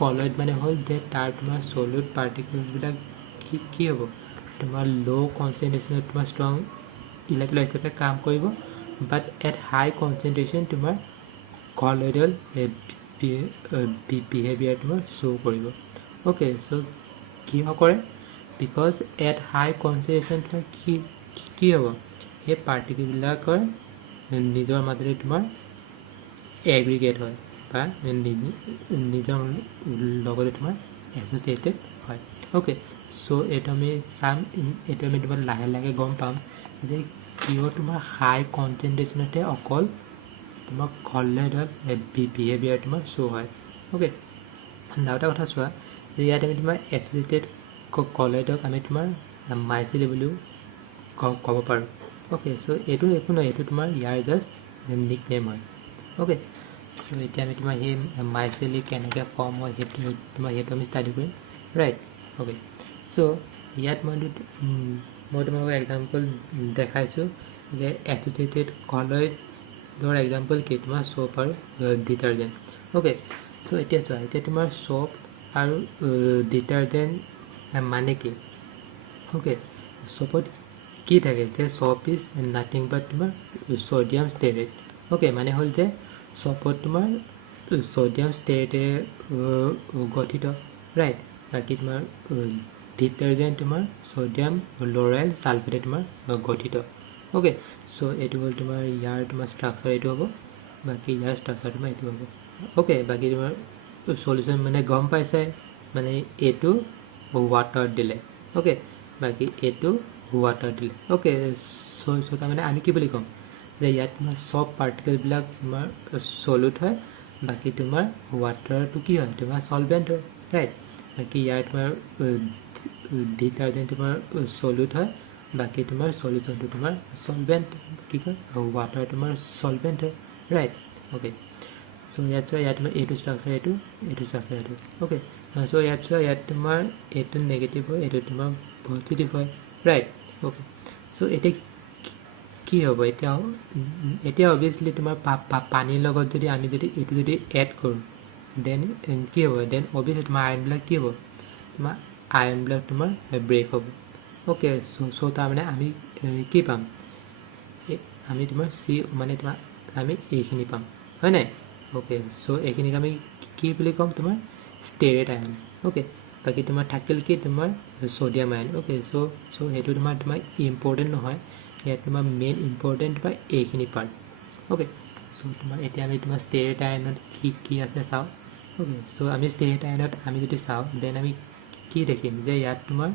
কলয়েড মানে হ'ল যে তাৰ তোমাৰ সলিড পাৰ্টিকলছবিলাক কি হ'ব তোমাৰ লো কনচেন্ট্ৰেচনত তোমাৰ ষ্ট্ৰং ইলেক্ট্ৰলাইট হিচাপে কাম কৰিব বাট এট হাই কনচেন্ট্ৰেচন তোমাৰ কলয়েডল বিহেভিয়াৰ তোমাৰ শ্ব' কৰিব ওকে সো কিয় কৰে বিকজ এট হাই কনচেন্ট্ৰেচন তোমাৰ কি হ'ব সেই পাৰ্টিকলবিলাকৰ নিজৰ মাজতে তোমাৰ এগ্ৰিগেট হয় বা নিজৰ লগতে তোমাৰ এছ'চিয়েটেড হয় ওকে সো এইটো আমি চাম এইটো আমি তোমাৰ লাহে লাহে গম পাম যে কিয় তোমাৰ হাই কনচেন্ট্ৰেচনতে অকল তোমাৰ কলয়েডল বিহেভিয়াৰ তোমাৰ শ্ব' হয় ওকে আৰু এটা কথা চোৱা যে ইয়াত আমি তোমাৰ এছ'চিয়েটেড কলয়েডক আমি তোমাৰ মাইচিলি বুলিও ক'ব পাৰোঁ ওকে সো এইটো একো নহয় এইটো তোমাৰ ইয়াৰ জাষ্ট নিক নেম হয় ওকে সো এতিয়া আমি তোমাৰ সেই মাইচিলি কেনেকৈ ফৰ্ম হয় সেইটো আমি ষ্টাডি কৰিম ৰাইট ওকে সো ইয়াত মই তোমালোকক এক্সাম্পল দেখাইছোঁ যে এছ'চিয়েটেড কলয়েডৰ এক্সাম্পল কি তোমাৰ সোপ আৰু ডিটাৰজেণ্ট ওকে সো এতিয়া চোৱা এতিয়া তোমাৰ সোপ আৰু ডিটাৰজেণ্ট মানে কি ওকে সোপত কি থাকে যে সোপ ইজ নাথিং বাট তোমাৰ ছ'ডিয়াম ষ্টেৰেট ওকে মানে হ'ল যে সোপত তোমাৰ ছ'ডিয়াম ষ্টেৰেটেৰে গঠিত ৰাইট বাকী তোমাৰ ডিটাৰজেণ্ট তোমাৰ ছ'ডিয়াম লৰাইল ছালফেটে তোমাৰ গঠিত ওকে সো এইটো হ'ল তোমাৰ ইয়াৰ তোমাৰ ষ্ট্ৰাকচাৰ এইটো হ'ব বাকী ইয়াৰ ষ্ট্ৰাকচাৰ তোমাৰ এইটো হ'ব ওকে বাকী তোমাৰ সলিউশ্যন মানে গম পাইছে মানে এইটো ৱাটাৰ দিলে ওকে বাকী এইটো ৱাটাৰ দিলে ওকে সো তাৰমানে আমি কি বুলি ক'ম যে ইয়াত তোমাৰ চব পাৰ্টিকলবিলাক তোমাৰ সলিউট হয় বাকী তোমাৰ ৱাটাৰটো কি হয় তোমাৰ সলভেণ্ট হয় ৰাইট বাকী ইয়াৰ তোমাৰ ডিটাৰজেণ্ট তোমাৰ সলিউট হয় বাকী তোমাৰ সলিউশ্যনটো তোমাৰ সলভেণ্ট কি কয় ৱাটাৰ তোমাৰ সলভেণ্ট হয় ৰাইট ওকে সো ইয়াত চোৱা ইয়াত তোমাৰ এইটো ষ্ট্ৰাকচাৰ এইটো ষ্ট্ৰাকচাৰ এইটো ওকে সো ইয়াত চোৱা ইয়াত তোমাৰ এইটো নেগেটিভ হয় এইটো তোমাৰ পজিটিভ হয় ৰাইট ওকে সো এতিয়া কি হ'ব এতিয়া অবভিয়াছলি তোমাৰ পানীৰ লগত যদি আমি যদি এইটো যদি এড কৰোঁ দেন কি হ'ব দেন অবভিয়াছলি তোমাৰ আয়নবিলাক কি হ'ব তোমাৰ আয়নবিলাক তোমাৰ ব্ৰেক হ'ব ওকে সো তাৰমানে আমি কি পাম আমি তোমাৰ মানে তোমাৰ আমি এইখিনি পাম হয় নাই ওকে সো এইখিনিক আমি কি বুলি ক'ম তোমাৰ ষ্টেৰেট আয়ন ওকে বাকী তোমাৰ থাকিল কি তোমাৰ ছ'ডিয়াম আয়ন ওকে সো সেইটো তোমাৰ ইম্পৰ্টেণ্ট নহয় ইয়াত তোমাৰ মেইন ইম্পৰ্টেণ্ট বা এইখিনি পাৰ্ট ওকে সো তোমাৰ এতিয়া আমি তোমাৰ ষ্টেৰেট আয়নত কি আছে চাওঁ ওকে সো আমি ষ্টেৰেট আয়নত আমি যদি চাওঁ দেন আমি কি দেখিম যে ইয়াত তোমাৰ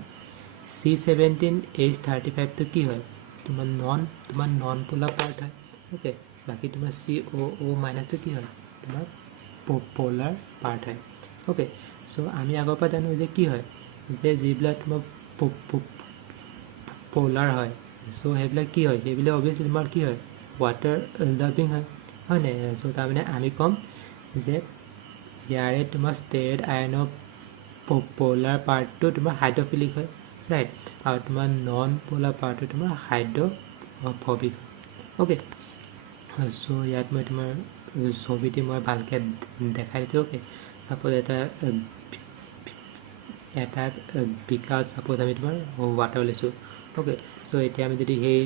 C17H35টো কি হয় তোমাৰ নন পোলাৰ পাৰ্ট হয় ওকে বাকী তোমাৰ COO মাইনাছটো কি হয় তোমাৰ পোলাৰ পাৰ্ট হয় ওকে সো আমি আগৰ পৰা জানো যে কি হয় যে যিবিলাক তোমাৰ পোলাৰ হয় সো সেইবিলাক কি হয় সেইবিলাক অবভিয়াছলি তোমাৰ কি হয় ৱাটাৰ লাভিং হয় নাই সো তাৰমানে আমি ক'ম যে ইয়াৰে তোমাৰ ষ্টেৰেট আয়নৰ পোলাৰ পাৰ্টটো তোমাৰ হাইড্ৰফিলিক হয় ৰাইট আৰু তোমাৰ নন পোলাৰ পাৰ্টটো তোমাৰ হাইড্ৰফবিক ওকে সো ইয়াত মই তোমাৰ ছবিটি মই ভালকৈ দেখাই দিছোঁ ওকে সাপোজ এটা বিকাশ সাপোজ আমি তোমাৰ ৱাটাৰ লৈছোঁ ওকে সো এতিয়া আমি যদি সেই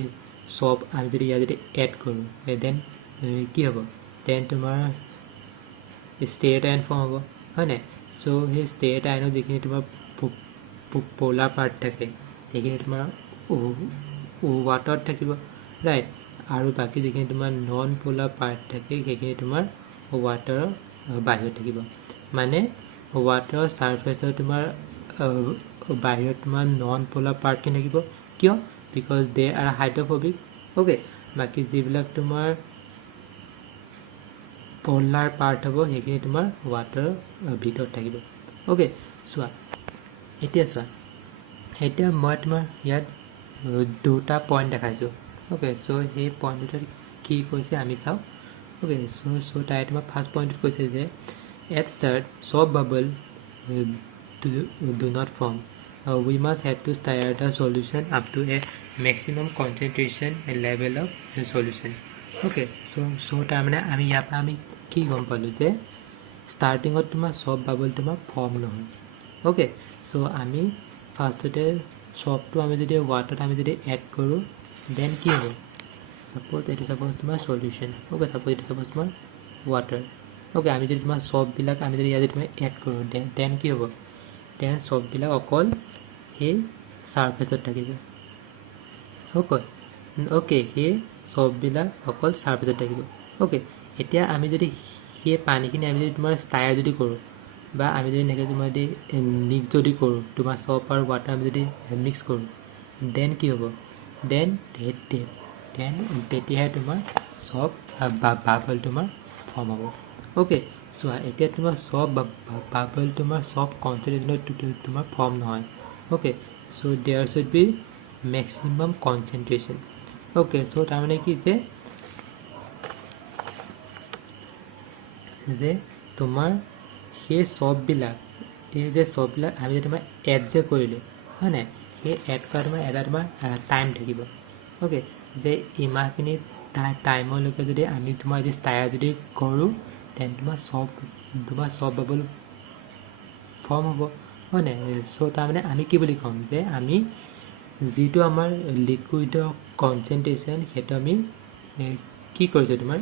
সব আমি যদি ইয়াত যদি এড কৰোঁ দেন কি হ'ব দেন তোমাৰ ষ্টেৰেট আয়ন ফৰ্ম হ'ব হয় নাই সো সেই ষ্টেট আইনৰ যিখিনি তোমাৰ পোলাৰ পাৰ্ট থাকে সেইখিনি তোমাৰ ৱাটাৰত থাকিব ৰাইট আৰু বাকী যিখিনি তোমাৰ নন পোলাৰ পাৰ্ট থাকে সেইখিনি তোমাৰ ৱাটাৰৰ বাহিৰত থাকিব মানে ৱাটাৰৰ ছাৰফেচৰ তোমাৰ বাহিৰত তোমাৰ নন পোলাৰ পাৰ্টখিনি থাকিব কিয় বিকজ দে আৰ হাইড্ৰফোবিক অ'কে বাকী যিবিলাক তোমাৰ পোলাৰ পাৰ্ট হ'ব সেইখিনি তোমাৰ ৱাটাৰৰ ভিতৰত থাকিব অ'কে চোৱা এতিয়া মই তোমাৰ ইয়াত দুটা পইণ্ট দেখাইছোঁ অ'কে চ' সেই পইণ্ট দুটাত কি কৈছে আমি চাওঁ অ'কে চ' তাই তোমাৰ ফাৰ্ষ্ট পইণ্টত কৈছে যে এট ষ্টাৰ্ট চব bubble do not form we must have to stir the solution up to a maximum concentration level of the solution okay so তাৰমানে আমি ইয়াৰ পৰা আমি কি গম পালোঁ যে ষ্টাৰ্টিঙত তোমাৰ চব বাবল তোমাৰ ফৰ্ম নহয় অ'কে চ' আমি ফাৰ্ষ্টতে চবটো আমি যদি ৱাটাৰত আমি যদি এড কৰোঁ দেন কি হ'ব চাপ'জ তোমাৰ সলিউশ্যন অ'কে এইটো চাপ'জ তোমাৰ ৱাটাৰ অ'কে আমি যদি তোমাৰ চববিলাক আমি যদি ইয়াত যদি তোমাৰ এড কৰোঁ দেন কি হ'ব দেন চববিলাক অকল সেই ছাৰফেচত থাকিব অ'কে সেই চববিলাক অকল ছাৰফেচত থাকিব অ'কে এতিয়া আমি যদি সেই পানীখিনি আমি যদি তোমাৰ ষ্টায়াৰ যদি কৰোঁ বা আমি যদি এনেকৈ তোমাৰ যদি মিক্স যদি কৰোঁ তোমাৰ চব আৰু ৱাটাৰ আমি যদি মিক্স কৰোঁ দেন কি হ'ব দেন তেতিয়াহে তোমাৰ চব বাবল তোমাৰ ফৰ্ম হ'ব অ'কে চোৱা এতিয়া তোমাৰ চব বাবল তোমাৰ চব কনচেন্ট্ৰেশ্যনত তোমাৰ ফৰ্ম নহয় okay so' there should be maximum concentration okay so' তাৰমানে কি যে তোমাৰ সেই চববিলাক আমি যে তোমাৰ এড যে কৰিলোঁ হয় নাই সেই এড কৰা তোমাৰ এটা তোমাৰ টাইম থাকিব অ'কে যে ইমানখিনি টাইমলৈকে যদি আমি তোমাৰ যদি ষ্টায়াৰ যদি কৰোঁ দেন তোমাৰ চব বাবল ফৰ্ম হ'ব হয় নাই চ' তাৰমানে আমি কি বুলি ক'ম যে আমি যিটো আমাৰ লিকুইডৰ কনচেন্ট্ৰেশ্যন সেইটো আমি কি কৰিছোঁ তোমাৰ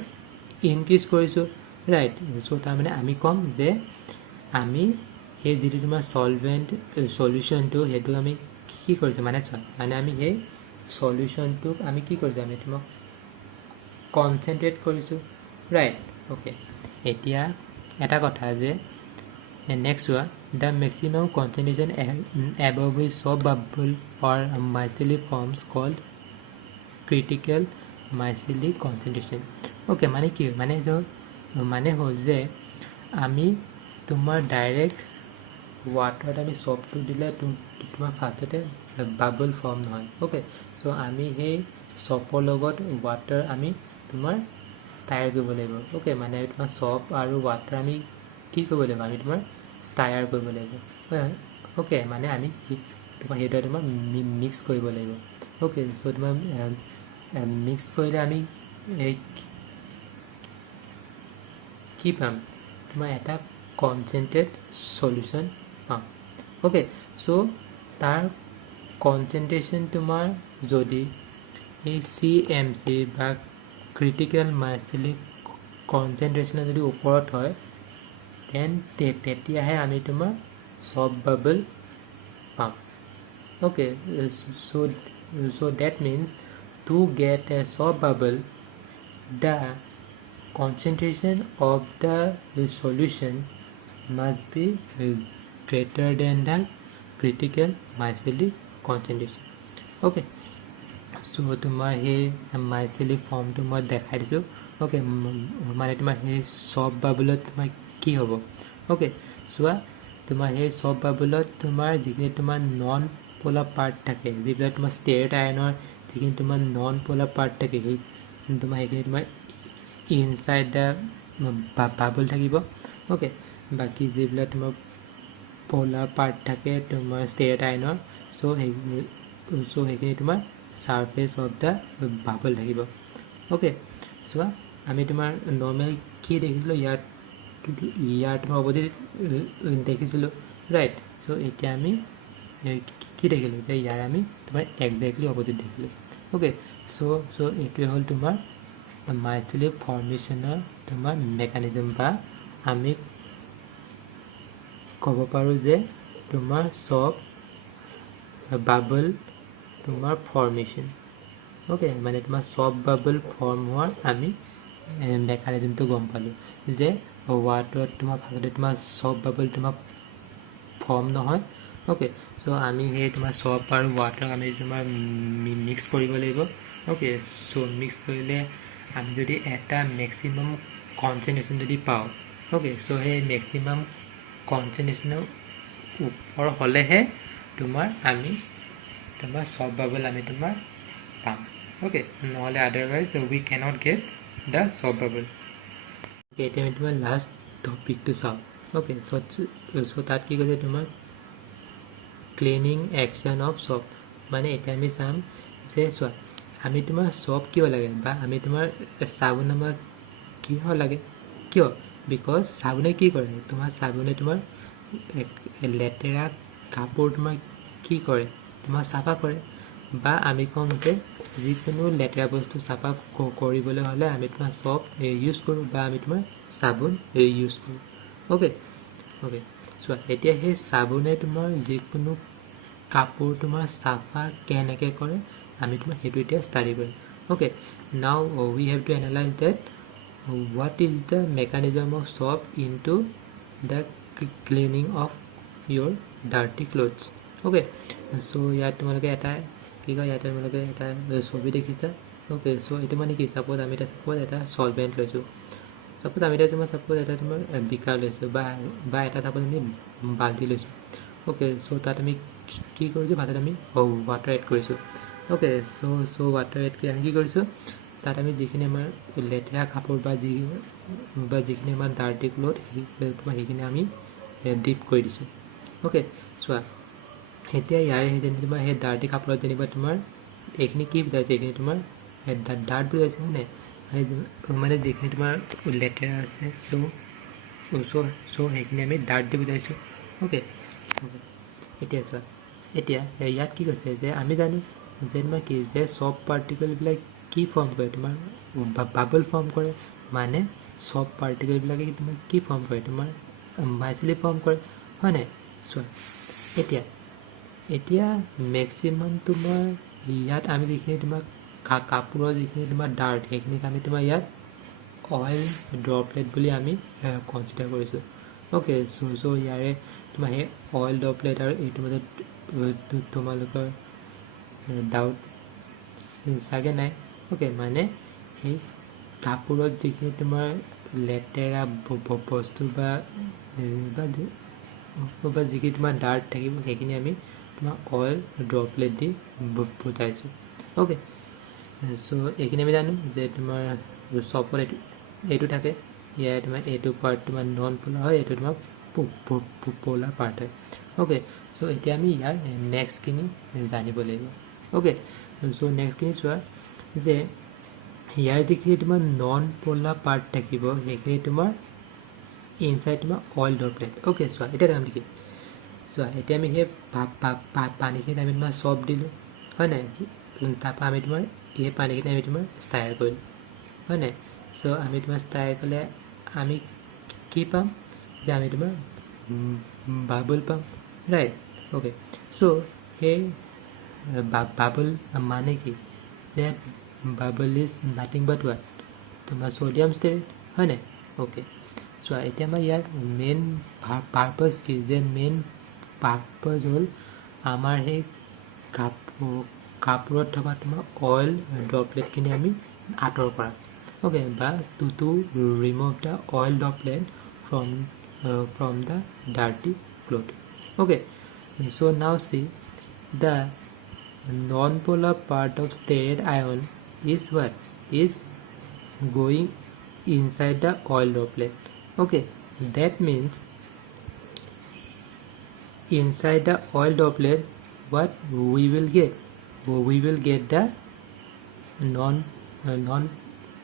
ইনক্ৰিজ কৰিছোঁ ৰাইট চ' তাৰমানে আমি ক'ম যে আমি সেই যিটো তোমাৰ সলিউশ্যনটো সেইটো আমি কি কৰিছোঁ মানে চোৱা মানে আমি সেই সলিউশ্যনটোক আমি কি কৰিছোঁ আমি তোমাক কনচেনট্ৰেট কৰিছোঁ ৰাইট অ'কে এতিয়া এটা কথা যে নেক্সট চোৱা the maximum concentration above which soap bubble পাৰ micellic forms called critical micellic concentration okay মানে কি মানে হ'ল যে আমি তোমাৰ ডাইৰেক্ট ৱাটাৰত আমি চবটো দিলে তোমাৰ ফাৰ্ষ্টতে বাবল ফৰ্ম নহয় অ'কে চ' আমি সেই চপৰ লগত ৱাটাৰ আমি তোমাৰ ষ্টায়াৰ কৰিব লাগিব অ'কে মানে তোমাৰ চপ আৰু ৱাটাৰ আমি কি কৰিব লাগিব আমি তোমাৰ ষ্টায়াৰ কৰিব লাগিব অ'কে মানে আমি তোমাৰ সেইদৰে তোমাৰ মিক্স কৰিব লাগিব অ'কে চ' তোমাৰ মিক্স কৰিলে আমি কি পাম তোমাৰ এটা কনচেনট্ৰেট সলিউশ্যন পাম অ'কে চ' তাৰ কনচেনট্ৰেশ্যন তোমাৰ যদি এই CMC বা ক্ৰিটিকেল মাইচেলিক কনচেনট্ৰেশ্যনৰ যদি ওপৰত হয় দেন তেতিয়াহে আমি তোমাৰ চব বাবল পাম okay so' that means to get a soap bubble the concentration of the solution must be greater than the critical mycelic concentration okay so তোমাৰ সেই মাইচেলিক ফৰ্মটো মই দেখাই দিছোঁ অ'কে মানে তোমাৰ সেই চব বাবলত তোমাৰ কি হ'ব অ'কে চোৱা তোমাৰ সেই চব বাবলত তোমাৰ যিখিনি তোমাৰ নন পোলাৰ পাৰ্ট থাকে যিবিলাক তোমাৰ ষ্টেট আয়নৰ যিখিনি তোমাৰ নন পোলাৰ পাৰ্ট থাকে সেই তোমাৰ সেইখিনি তোমাৰ ইনচাইড দ্য বাবল থাকিব অ'কে বাকী যিবিলাক তোমাৰ পোলাৰ পাৰ্ট থাকে তোমাৰ ষ্টেট আইনৰ সেইখিনি তোমাৰ ছাৰফেচ অফ দ্য বাবল থাকিব অ'কে চোৱা আমি তোমাৰ নৰ্মেল কি দেখিছিলোঁ ইয়াৰ তোমাৰ অপজিট দেখিছিলোঁ ৰাইট চ' এতিয়া আমি কি দেখিলোঁ যে ইয়াৰ আমি তোমাৰ একজেক্টলি অপজিট দেখিলোঁ অ'কে চ' এইটোৱে হ'ল তোমাৰ মাইচেলিক ফৰ্মেশ্যনৰ তোমাৰ মেকানিজম বা আমি ক'ব পাৰোঁ যে তোমাৰ চব বাবল তোমাৰ ফৰ্মেশ্যন ওকে মানে তোমাৰ চব বাবল ফৰ্ম হোৱাৰ আমি মেকানিজমটো গম পালোঁ যে ৱাটাৰত তোমাৰ ভালদৰে তোমাৰ চব বাবল তোমাৰ ফৰ্ম নহয় ওকে চ' আমি সেই তোমাৰ চব আৰু ৱাটাৰক আমি তোমাৰ মিক্স কৰিব লাগিব ওকে চ' মিক্স কৰিলে আমি যদি এটা মেক্সিমাম কনচেন্ট্ৰেশ্যন যদি পাওঁ ওকে চ' সেই মেক্সিমাম কনচেন্ট্ৰেশ্যনৰ ওপৰ হ'লেহে তোমাৰ আমি তোমাৰ চব বাবল আমি তোমাৰ পাম ওকে নহ'লে otherwise we cannot get the চব বাবল এতিয়া আমি তোমাৰ লাষ্ট টপিকটো চাওঁ ওকে চ' তাত কি কৈছে তোমাৰ ক্লিনিং একশ্যন অফ চব মানে এতিয়া আমি চাম যে চোৱা আমি তোমাৰ চব কিয় লাগে বা আমি তোমাৰ চাবোন আমাক কিয় লাগে কিয় বিকজ চাবোনে কি কৰে তোমাৰ চাবোনে তোমাৰ লেতেৰা কাপোৰ তোমাৰ কি কৰে তোমাৰ চাফা কৰে বা আমি ক'ম যে যিকোনো লেতেৰা বস্তু চাফা কৰিবলৈ হ'লে আমি তোমাৰ চব ইউজ কৰোঁ বা আমি তোমাৰ চাবোন ইউজ কৰোঁ ওকে ওকে চোৱা এতিয়া সেই চাবোনে তোমাৰ যিকোনো কাপোৰ তোমাৰ চাফা কেনেকৈ কৰে আমি তোমাৰ সেইটো এতিয়া ষ্টাডি কৰিম okay now we have to analyse that what is the mechanism of soap into the cleaning of your dirty clothes okay so' ইয়াত তোমালোকে এটা কি কয় ইয়াতে তোমালোকে এটা ছবি দেখিছা ওকে চ' এইটো মানে কি চাপ'জ আমি এটা চাপ'জ এটা চলভেণ্ট লৈছোঁ চাপ'জ আমি এতিয়া তোমাৰ চাপ'জ এটা তোমাৰ বিকাৰ লৈছোঁ বা এটা চাপ'জ আমি বাল্টি লৈছোঁ ওকে চ' তাত আমি কি কৰিছোঁ ভাতত আমি ৱাটাৰ এড কৰিছোঁ ওকে চ' ৱাটাৰ এড কৰি আমি কি কৰিছোঁ তাত আমি যিখিনি আমাৰ লেতেৰা কাপোৰ বা যিখিনি আমাৰ ডাৰ্টি ক্লথ তোমাৰ সেইখিনি আমি ডিপ কৰি দিছোঁ ওকে চোৱা এতিয়া ইয়াৰে যেনিবা সেই ডাৰ্টি কাপোৰত যেনিবা তোমাৰ এইখিনি কি বুজাইছে এইখিনি তোমাৰ ডাৰ্ট বুজাইছে হয়নে মানে যিখিনি তোমাৰ লেতেৰা আছে চ' সেইখিনি আমি ডাৰ্ট দি বুজাইছোঁ ওকে এতিয়া চোৱা এতিয়া ইয়াত কি কৈছে যে আমি জানো যে তোমাৰ কি যে চব পাৰ্টিকলবিলাক কি ফৰ্ম কৰে তোমাৰ বাবল ফৰ্ম কৰে মানে চব পাৰ্টিকলবিলাকে তোমাৰ কি ফৰ্ম কৰে তোমাৰ মাইচিলি ফৰ্ম কৰে হয় নাই চোৱা এতিয়া মেক্সিমাম তোমাৰ ইয়াত আমি যিখিনি তোমাৰ কাপোৰৰ যিখিনি তোমাৰ ডাৰ্ট সেইখিনিক আমি তোমাৰ ইয়াত অইল ড্ৰপলেট বুলি আমি কনচিডাৰ কৰিছোঁ ওকে চ' ইয়াৰে তোমাৰ সেই অইল ড্ৰপলেট আৰু এইটোৰ মাজত তোমালোকৰ ডাউট চাগে নাই ওকে মানে সেই কাপোৰত যিখিনি তোমাৰ লেতেৰা বস্তু বা যিখিনি তোমাৰ ডাৰ্ট থাকিব সেইখিনি আমি তোমাৰ অইল ড্ৰপলেট দি বুজাইছোঁ ওকে চ' এইখিনি আমি জানো যে তোমাৰ চপত এইটো থাকে ইয়াৰ তোমাৰ এইটো পাৰ্ট তোমাৰ নন প'লাৰ হয় এইটো তোমাৰ প'লাৰ পাৰ্ট হয় ওকে চ' এতিয়া আমি ইয়াৰ নেক্সটখিনি জানিব লাগিব ওকে চ' নেক্সটখিনি চোৱা যে ইয়াৰ যিখিনি তোমাৰ নন প'লাৰ পাৰ্ট থাকিব সেইখিনি তোমাৰ ইনচাইড তোমাৰ অইল ড্ৰপলেট ওকে চোৱা এতিয়া দাম কি চোৱা এতিয়া আমি সেই পানীখিনিত আমি তোমাৰ চব দিলোঁ হয় নাই তাৰপৰা আমি তোমাৰ এই পানীখিনি আমি তোমাৰ ষ্টায়াৰ কৰিলোঁ হয় নাই চ' আমি তোমাৰ ষ্টায়াৰ কৰিলে আমি কি পাম যে আমি তোমাৰ বাবল পাম ৰাইট ওকে চ' সেই বাবল মানে কি যে bubble is nothing but what তোমাৰ ছ'ডিয়াম ষ্টেৰেট হয় নাই ওকে চোৱা এতিয়া আমাৰ ইয়াৰ মেইন পাৰ্পজ কি যে মেইন পাৰ্পজ হ'ল আমাৰ সেই কাপোৰত থকা তোমাৰ অইল ড্ৰপলেটখিনি আমি আঁতৰ কৰা ওকে বা to remove the oil droplet from the dirty cloth okay so' now see the non-polar part of stearate ion is what is going inside the oil droplet okay that means inside the oil droplet what we will get the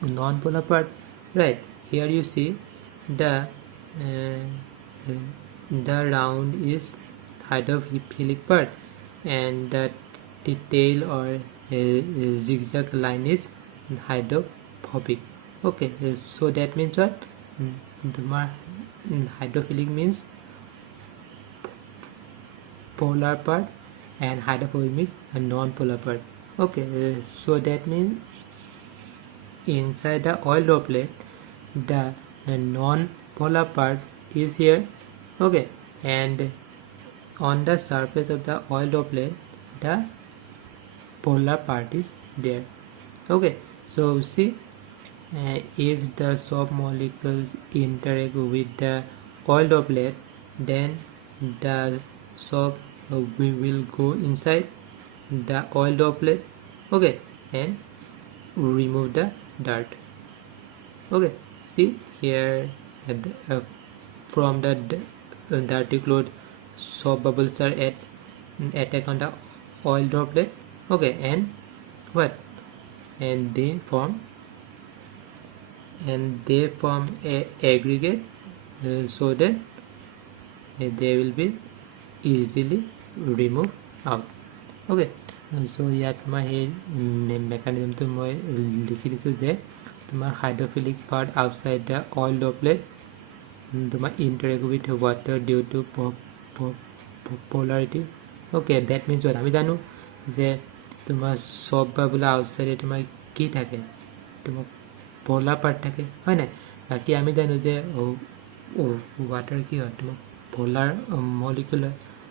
non-polar part right here you see the round is hydrophilic part and the tail or zigzag line is hydrophobic okay so that means what hydrophilic means polar part and hydrophobic non-polar part. Okay, so that means inside the oil droplet the non-polar part is here. Okay, and on the surface of the oil droplet the polar part is there. Okay, so see, if the soap molecules interact with the oil droplet, then the soap will go inside the oil droplet, okay, and remove the dirt. Okay, see here from the dirty cloth, soap bubbles are attack on the oil droplet. Okay, and what? And they form a aggregate, so that they will be easily removed out. Okay, so ইয়াত মই সেই মেকানিজমটো মই লিখি দিছোঁ যে তোমাৰ hydrophilic part outside the oil droplet তোমাৰ interact with water due to polarity. Okay, that means what? আমি জানো যে তোমাৰ চব বা বোলে আউটসাইডে তোমাৰ কি থাকে, তোমাৰ পলাৰ পাৰ্ট থাকে, হয় নাই? বাকী আমি জানো যে ৱাটাৰ কি হয়, তোমাৰ পলাৰ মলিকুল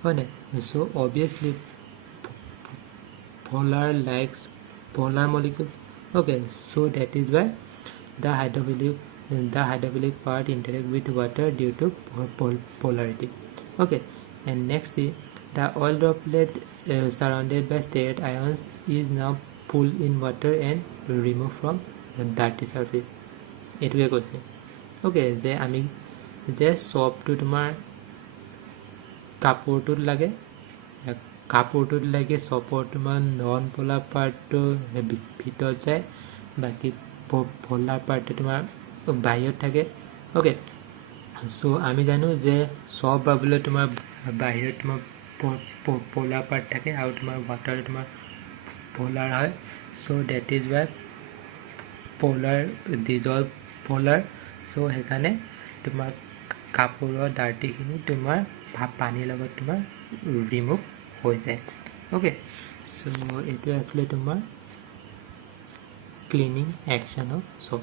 হয় নাই? চ' obviously polar likes polar molecule. Okay, so that is why the hydrophilic part interact with water due to polarity. Okay, and next is the oil droplet surrounded by sterate ions is now pulled in water and removed from the dirty surface. এইটোৱে কৈছে. Okay, যে আমি যে চপটো তোমাৰ কাপোৰটোত লাগে, কাপোৰটোত লাগি চপৰ তোমাৰ নন পলাৰ পাৰ্টটো ভিতৰত যায়, বাকী পলাৰ পাৰ্টটো তোমাৰ বাহিৰত থাকে. অ'কে, চ' আমি জানো যে চপ বাবলৈ তোমাৰ বাহিৰত তোমাৰ পলাৰ পাৰ্ট থাকে আৰু তোমাৰ ৱাটাৰ তোমাৰ পলাৰ হয়. So' that is why polar dissolve polar. So' সেইকাৰণে তোমাৰ কাপোৰৰ ডাৰ্টিখিনি তোমাৰ পানীৰ লগত তোমাৰ ৰিমুভ হৈ যায়. অ'কে, চ' এইটোৱে আছিলে তোমাৰ ক্লিনিং একশ্যন অফ চপ.